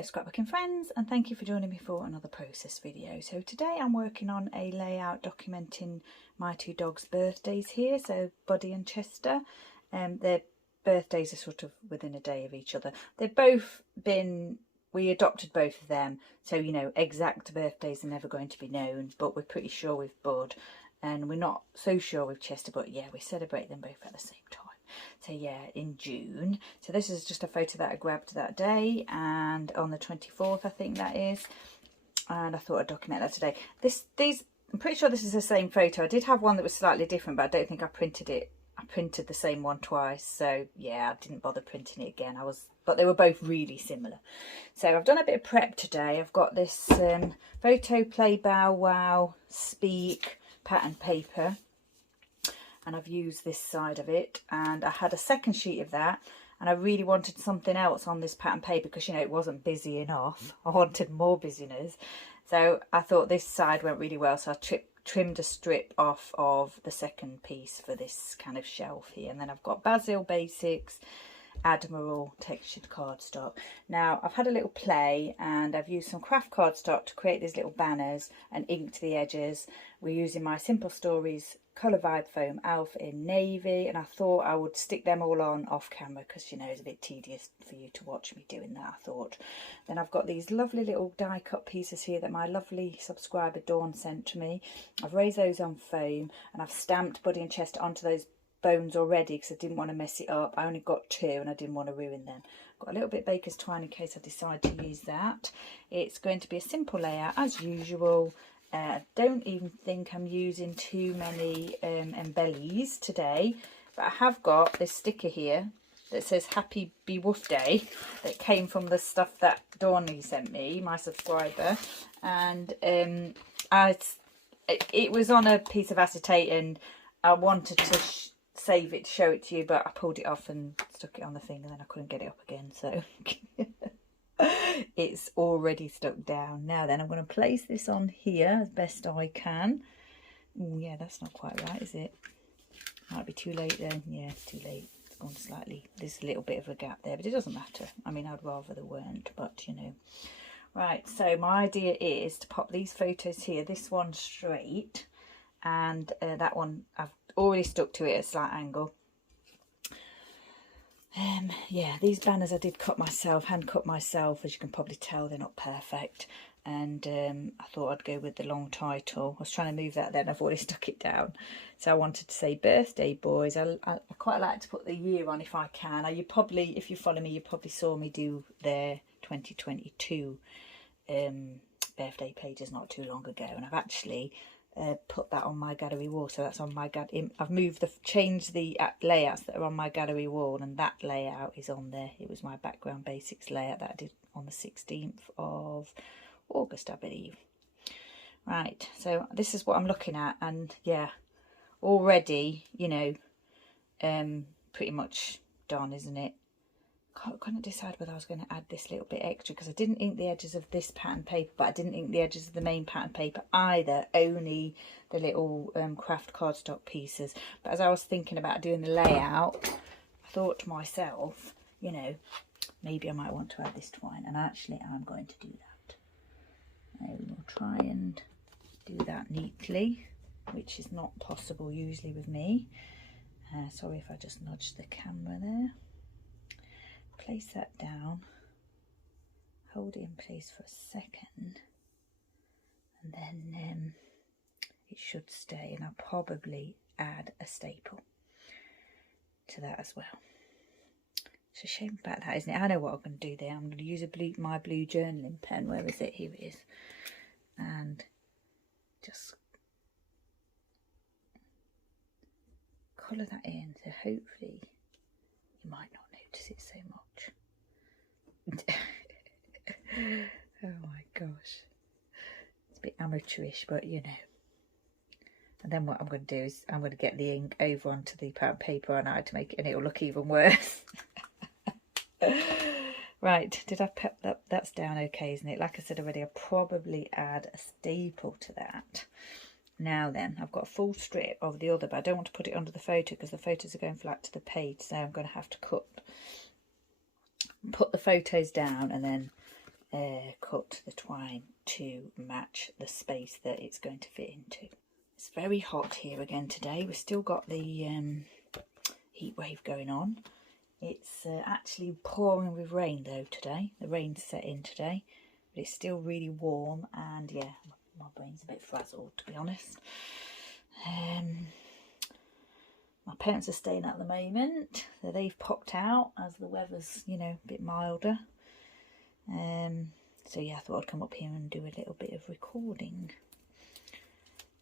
Hello scrapbooking friends, and thank you for joining me for another process video. So today I'm working on a layout documenting my two dogs' birthdays here, so Buddy and Chester. Their birthdays are sort of within a day of each other. They've both been, we adopted both of them, so you know exact birthdays are never going to be known, but we're pretty sure with Bud, and we're not so sure with Chester, but yeah, we celebrate them both at the same time. So yeah, in June. So this is just a photo that I grabbed that day, and on the 24th I think that is, and I thought I'd document that today. I'm pretty sure this is the same photo. I did have one that was slightly different, but I don't think I printed it. I printed the same one twice, so yeah, I didn't bother printing it again. But they were both really similar. So I've done a bit of prep today. I've got this Photoplay Bow Wow Speak pattern paper, and I've used this side of it, and I had a second sheet of that, and I really wanted something else on this pattern paper because, you know, it wasn't busy enough. I wanted more busyness, so I thought this side went really well, so I trimmed a strip off of the second piece for this kind of shelf here. And then I've got Basil Basics Admiral textured cardstock. Now I've had a little play, and I've used some craft cardstock to create these little banners and inked the edges. We're using my Simple Stories Colour Vibe Foam Alpha in navy, and I thought I would stick them all on off camera because, you know, it's a bit tedious for you to watch me doing that, I thought. Then I've got these lovely little die cut pieces here that my lovely subscriber Dawn sent to me. I've raised those on foam, and I've stamped Buddy and Chester onto those bones already because I didn't want to mess it up. I only got two and I didn't want to ruin them. Got a little bit of baker's twine in case I decide to use that. It's going to be a simple layout as usual. I don't even think I'm using too many embellies today, but I have got this sticker here that says Happy Be Woof Day that came from the stuff that Dawn sent me, my subscriber, and it was on a piece of acetate, and I wanted to save it to show it to you, but I pulled it off and stuck it on the thing, and then I couldn't get it up again, so it's already stuck down. Now then, I'm going to place this on here as best I can. Oh yeah, that's not quite right, is it? Might be too late then. Yeah, it's too late. It's gone slightly, there's a little bit of a gap there, but it doesn't matter. I mean, I'd rather there weren't, but you know. Right, so my idea is to pop these photos here, this one straight, and that one I've already stuck to it at a slight angle. Yeah, these banners I did cut myself, hand cut myself. As you can probably tell, they're not perfect, and I thought I'd go with the long title. I was trying to move that then, I've already stuck it down, so I wanted to say birthday boys. I quite like to put the year on if I can. You probably, if you follow me, you probably saw me do their 2022 birthday pages not too long ago, and I've actually put that on my gallery wall, so that's on my gallery. I've changed the layouts that are on my gallery wall, and that layout is on there. It was my background basics layout that I did on the 16th of August, I believe. Right, so this is what I'm looking at, and yeah, already, you know, pretty much done, isn't it? Couldn't decide whether I was going to add this little bit extra because I didn't ink the edges of this pattern paper, but I didn't ink the edges of the main pattern paper either, only the little craft cardstock pieces. But as I was thinking about doing the layout, I thought to myself, you know, maybe I might want to add this twine, and actually I'm going to do that. I will try and do that neatly, which is not possible usually with me. Sorry if I just nudged the camera there. Place that down, hold it in place for a second, and then it should stay, and I'll probably add a staple to that as well. It's a shame about that, isn't it? I know what I'm going to do there. I'm going to use my blue journaling pen. Where is it? Here it is. And just colour that in, so hopefully you might not notice it so much. Oh my gosh, it's a bit amateurish, but you know. And then what I'm going to do is I'm going to get the ink over onto the pattern paper on it to make it, and it'll look even worse. Right, did I pep that? That's down okay, isn't it? Like I said already, I'll probably add a staple to that. Now then, I've got a full strip of the other, but I don't want to put it under the photo because the photos are going flat to the page, so I'm going to have to put the photos down and then cut the twine to match the space that it's going to fit into. It's very hot here again today. We've still got the heat wave going on. It's actually pouring with rain though today. The rain's set in today, but it's still really warm, and yeah, my brain's a bit frazzled, to be honest. My parents are staying at the moment, so they've popped out as the weather's, you know, a bit milder. So yeah, I thought I'd come up here and do a little bit of recording.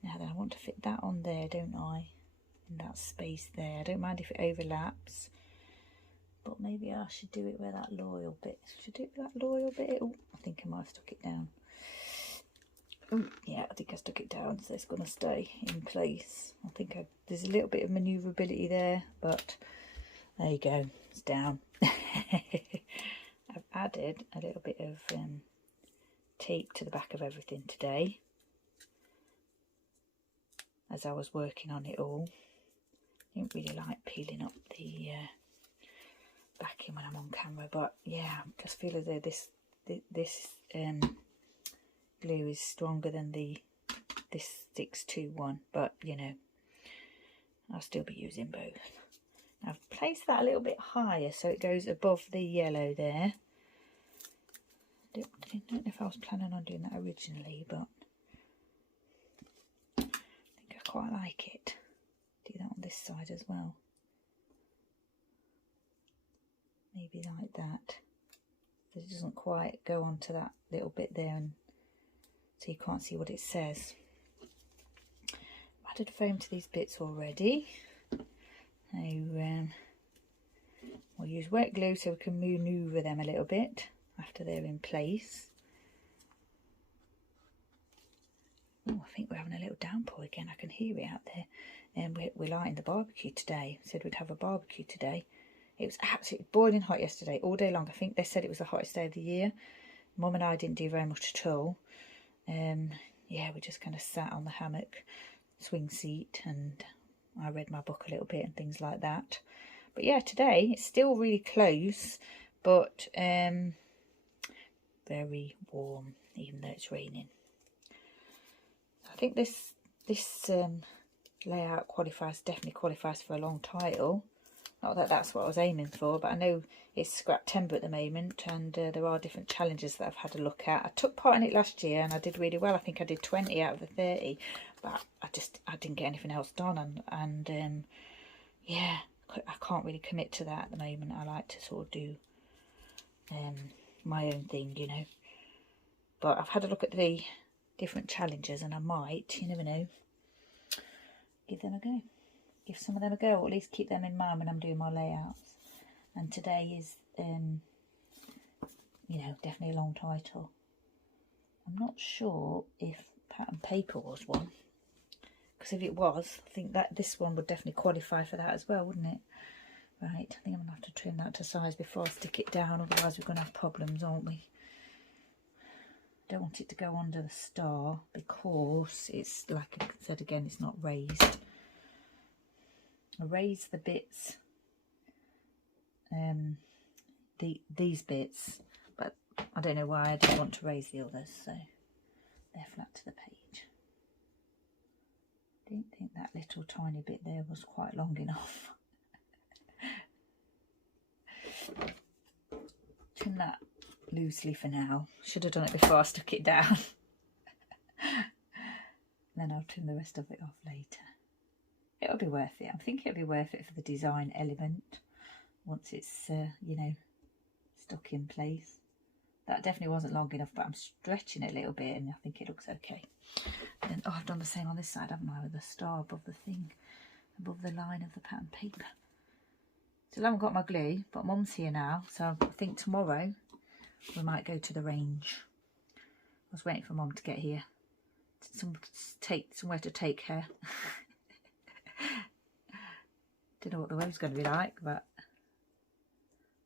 Now then, I want to fit that on there, don't I? In that space there. I don't mind if it overlaps, but maybe I should do it where that loyal bit. Should I do it with that loyal bit? Oh, I think I might have stuck it down. Ooh, yeah, I think I stuck it down, so it's going to stay in place. I think there's a little bit of manoeuvrability there, but there you go, it's down. I've added a little bit of tape to the back of everything today as I was working on it all. I don't really like peeling up the backing when I'm on camera, but yeah, I just feel as though this glue is stronger than this 621, but you know, I'll still be using both. I've placed that a little bit higher so it goes above the yellow there. I don't know if I was planning on doing that originally, but I think I quite like it. Do that on this side as well. Maybe like that. So it doesn't quite go onto that little bit there, and so you can't see what it says. I've added foam to these bits already. So we'll use wet glue so we can manoeuvre them a little bit after they're in place. Oh, I think we're having a little downpour again. I can hear it out there. And we're lighting the barbecue today. Said we'd have a barbecue today. It was absolutely boiling hot yesterday, all day long. I think they said it was the hottest day of the year. Mum and I didn't do very much at all. Yeah, we just kind of sat on the hammock, swing seat, and I read my book a little bit and things like that. But yeah, today it's still really close, but very warm, even though it's raining. I think this layout definitely qualifies for a long title. Not that that's what I was aiming for, but I know it's scrap timber at the moment, and there are different challenges that I've had a look at. I took part in it last year and I did really well. I think I did 20 out of the 30, but I didn't get anything else done, and yeah, I can't really commit to that at the moment. I like to sort of do my own thing, you know. But I've had a look at the different challenges, and I might, you never know, give them a go. Give some of them a go, or at least keep them in mind when I'm doing my layouts. And today is, you know, definitely a long title. I'm not sure if pattern paper was one, because if it was, I think that this one would definitely qualify for that as well, wouldn't it? Right, I think I'm gonna have to trim that to size before I stick it down, otherwise we're gonna have problems, aren't we? Don't want it to go under the star because it's, like I said again, it's not raised. I raised the bits, these bits, but I don't know why I didn't want to raise the others, so they're flat to the page. Didn't think that little tiny bit there was quite long enough. Trim that loosely for now. Should have done it before I stuck it down. Then I'll trim the rest of it off later. It'll be worth it. I think it'll be worth it for the design element once it's, you know, stuck in place. That definitely wasn't long enough, but I'm stretching it a little bit and I think it looks okay. And then, oh, I've done the same on this side, haven't I, with the star above the thing, above the line of the pattern paper. Still haven't got my glue, but Mum's here now, so I think tomorrow we might go to the range. I was waiting for Mum to get here, somewhere to take her. Don't know what the weather's going to be like, but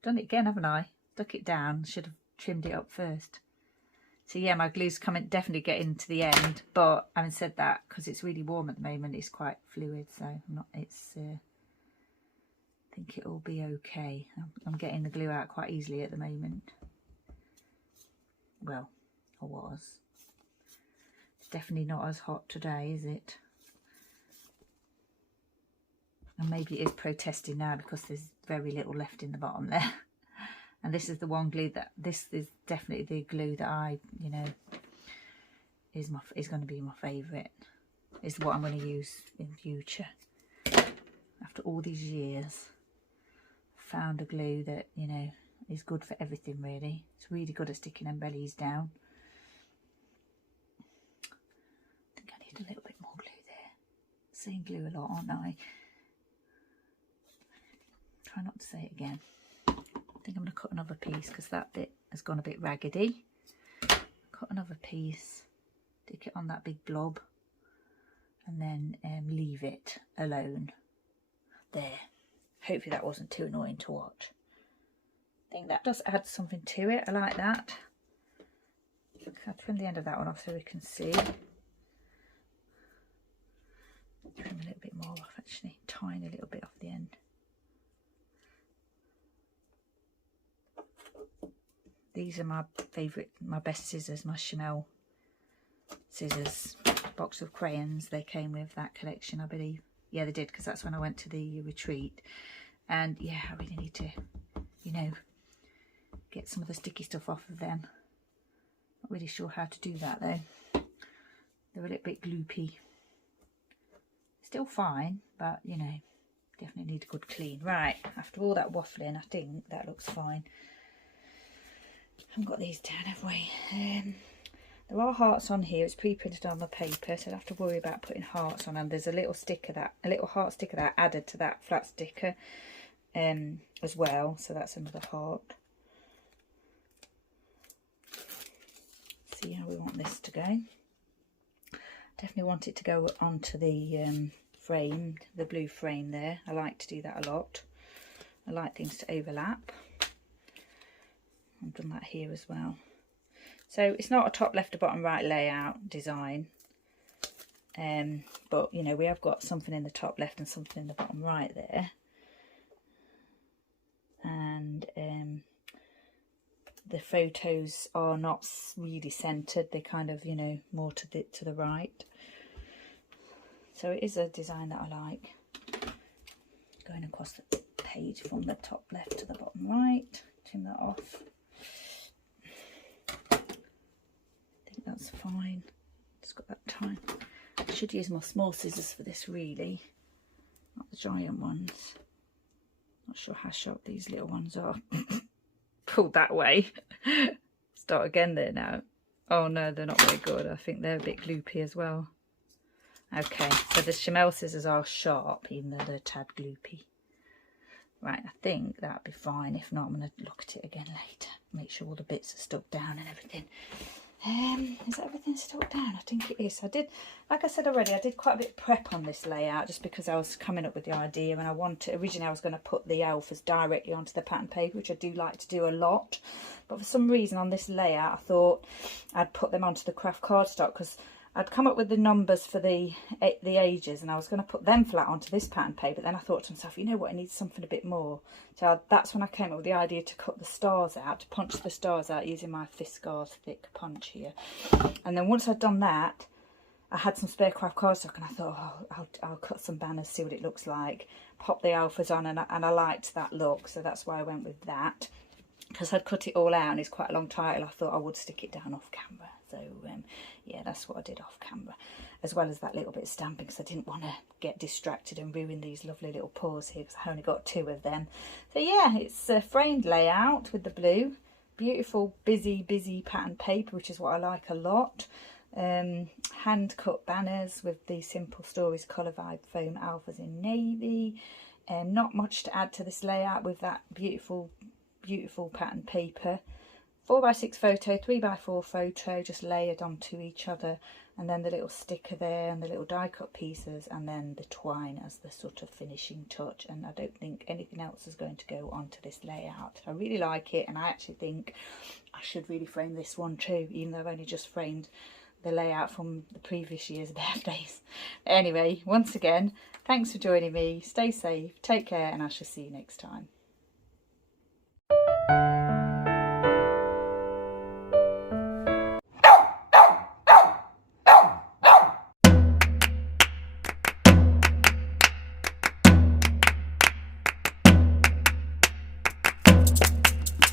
done it again, haven't I? Stuck it down. Should have trimmed it up first. So yeah, my glue's definitely getting to the end, but having said that, because it's really warm at the moment, it's quite fluid, so I think it'll be okay. I'm getting the glue out quite easily at the moment. well, or was. It's definitely not as hot today, is it? And maybe it is protesting now because there's very little left in the bottom there. And this is the one glue that, this is definitely the glue that I, you know, is going to be my favourite. Is what I'm going to use in future. After all these years, I found a glue that, you know, is good for everything really. It's really good at sticking them bellies down. I think I need a little bit more glue there. Saying glue a lot, aren't I? Try not to say it again. I think I'm going to cut another piece because that bit has gone a bit raggedy. Cut another piece, stick it on that big blob, and then leave it alone. There. Hopefully that wasn't too annoying to watch. I think that does add something to it. I like that. I'll trim the end of that one off so we can see. Trim a little bit more off actually. Tiny little bit off the end. These are my favourite, my best scissors, my Chanel scissors. Box of crayons they came with, that collection I believe. Yeah, they did, because that's when I went to the retreat. And yeah, I really need to, you know, get some of the sticky stuff off of them. Not really sure how to do that though. They're a little bit gloopy. Still fine, but you know, definitely need a good clean. Right, after all that waffling, I think that looks fine. I've got these down, have we? There are hearts on here. It's pre-printed on the paper, so I don't have to worry about putting hearts on. And there's a little sticker that, a little heart sticker that I added to that flat sticker as well. So that's another heart. See how we want this to go. Definitely want it to go onto the frame, the blue frame there. I like to do that a lot. I like things to overlap. I've done that here as well. So it's not a top left to bottom right layout design, but you know, we have got something in the top left and something in the bottom right there, and the photos are not really centered. They're kind of, you know, more to the right. So it is a design that I like. Going across the page from the top left to the bottom right. Trim that off. That's fine. Just got that time. I should use my small scissors for this really, not the giant ones. Not sure how sharp these little ones are. Pulled that way. Start again there now. Oh no, they're not very good. I think they're a bit gloopy as well. Okay, so the Chanel scissors are sharp, even though they're a tad gloopy. Right, I think that'll be fine. If not, I'm going to look at it again later. Make sure all the bits are stuck down and everything. Is everything stuck down? I think it is. I did, like I said already, I did quite a bit of prep on this layout just because I was coming up with the idea, and I wanted, originally I was going to put the alphas directly onto the pattern paper, which I do like to do a lot, but for some reason on this layout I thought I'd put them onto the craft cardstock, because I'd come up with the numbers for the ages, and I was going to put them flat onto this pattern paper. Then I thought to myself, you know what, I need something a bit more. So that's when I came up with the idea to cut the stars out, to punch the stars out using my Fiskars Thick punch here. And then once I'd done that, I had some spare craft cardstock, and I thought, oh, I'll cut some banners, see what it looks like. Pop the alphas on, and I liked that look, so that's why I went with that. Because I'd cut it all out and it's quite a long title, I thought I would stick it down off camera. So yeah, that's what I did off camera, as well as that little bit of stamping, because I didn't want to get distracted and ruin these lovely little paws here, because I only got 2 of them. So yeah, it's a framed layout with the blue, beautiful busy pattern paper, which is what I like a lot. Hand cut banners with the Simple Stories Colour Vibe foam alphas in navy. Not much to add to this layout with that beautiful pattern paper. 4x6 photo, 3x4 photo, just layered onto each other, and then the little sticker there and the little die cut pieces, and then the twine as the sort of finishing touch. And I don't think anything else is going to go onto this layout. I really like it, and I actually think I should really frame this one too, even though I've only just framed the layout from the previous year's birthdays. Anyway, once again, thanks for joining me. Stay safe, take care, and I shall see you next time.